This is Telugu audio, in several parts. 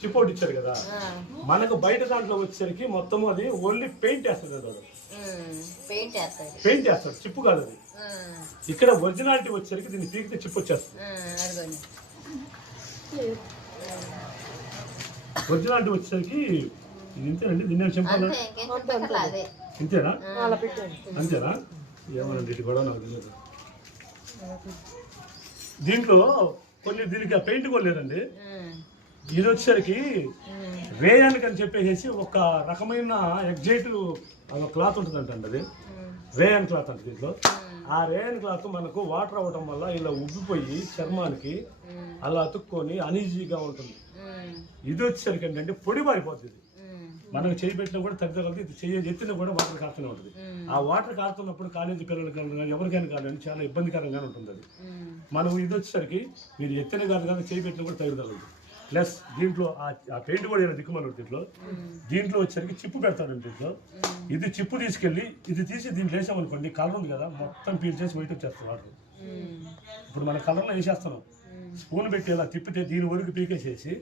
చిప్ ఒకటి ఇచ్చారు కదా, మనకు బయట దాంట్లో వచ్చేసరికి మొత్తం అది ఓన్లీ పెయింట్ వేస్తుంది కదా, పెయింట్ వేస్తాడు, చిప్పు కాదు అది. ఇక్కడ ఒరిజినాలిటీ వచ్చేసరికి దీన్ని పీకితే చిప్ వచ్చేస్తుంది. ఒరిజినాలిటీ వచ్చేసరికి ఇది ఇంతేనండి. దీన్ని చెప్పాలి ఇంతేనా, అంతేనా? ఏమనండి ఇది కూడా నాకు తెలియదు. దీంట్లో కొన్ని దీనికి పెయింట్ కూడా లేదండి. ఇది వచ్చేసరికి రేయానికి అని చెప్పేసి ఒక రకమైన ఎగ్జైట్ క్లాత్ ఉంటుందంట అండి, అది రేయన్ క్లాత్ అంటే. దీంట్లో ఆ రేయన్ క్లాత్ మనకు వాటర్ అవ్వటం వల్ల ఇలా ఉబ్బిపోయి చర్మానికి అలా అతుక్కొని అనీజీగా ఉంటుంది. ఇది వచ్చేసరికి ఏంటంటే పొడి మారిపోతుంది. మనకు చేయి పెట్టినా కూడా తగ్గగలదు, ఇది చెయ్యి ఎత్తినా కూడా వాటర్ కారుతూనే ఉంటుంది. ఆ వాటర్ కారుతున్నప్పుడు కాలేజీ పిల్లలకి కానీ ఎవరికైనా కానీ చాలా ఇబ్బందికరంగానే ఉంటుంది అది. మనం ఇది వచ్చేసరికి మీరు ఎత్తిన కాదు కానీ చేయి పెట్టినా కూడా తగ్గగలదు. ప్లస్ దీంట్లో ఆ పెయింట్ కూడా ఇలా దిక్కుమన్నాడు. దీంట్లో వచ్చేసరికి చిప్పు పెడతాడండి. దీంట్లో ఇది చిప్పు తీసుకెళ్ళి ఇది తీసి దీంట్లో వేసామనుకోండి, కలర్ ఉంది కదా మొత్తం పీల్ చేసి బయట వచ్చేస్తాం వాటర్. ఇప్పుడు మన కలర్లో వేసేస్తున్నాం, స్పూన్ పెట్టి ఇలా తిప్పితే దీని వరకు పీకేసేసి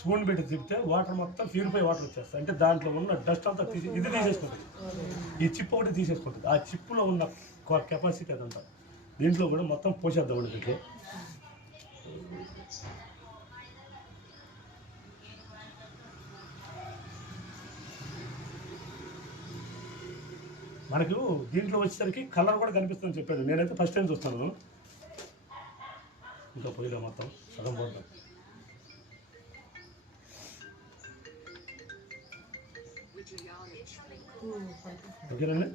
స్పూన్ పెట్టి తిప్పితే వాటర్ మొత్తం ప్యూరిఫై వాటర్ వచ్చేస్తాయి. అంటే దాంట్లో ఉన్న డస్ట్ అంతా తీసి ఇది తీసేసుకుంటుంది, ఈ చిప్ ఒకటి తీసేసుకుంటుంది. ఆ చిప్పులో ఉన్న కెపాసిటీ అదంతా దీంట్లో కూడా మొత్తం పోసేద్దామండి. దీంట్లో మనకు దీంట్లో వచ్చేసరికి కలర్ కూడా కనిపిస్తుందని చెప్పాడు. నేనైతే ఫస్ట్ టైం చూస్తాను. ఇంకా పోయిలా మొత్తం సగం పోతాం. ఓకేనండి,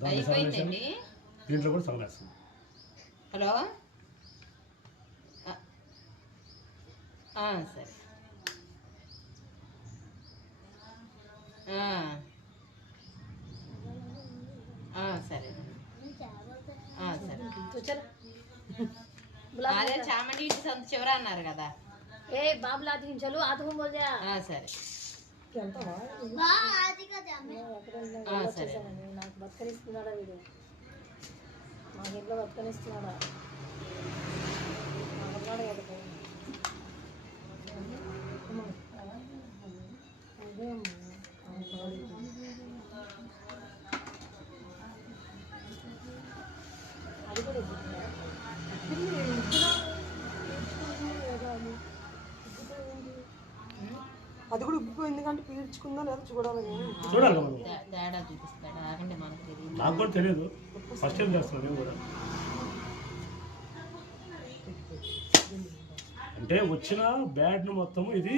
దాంట్లో సగం వేసాను, దీంట్లో కూడా సగం వేస్తాను. హలో సరే సరే సరే. అదే చామండి ఇంటి సంత చివర అన్నారు కదా. ఏ బాబులా చలు ఆతుకు బోల్ సరే సరే. నాకు బతకనిస్తున్నాడా వీడు, మాకు ఇంట్లో బతకనిస్తున్నాడా? అది కూడా అది కూడా ఉబ్బిపోయింది కంటే పీల్చుకుందా లేదా చూడాలి. తేడా చూపిస్తాడా అంటే మనకు తెలియదు, నాకు కూడా తెలియదు. ఫస్ట్ టైం చేస్తున్నాను నేను కూడా. అంటే వచ్చిన బ్యాడ్ను మొత్తము ఇది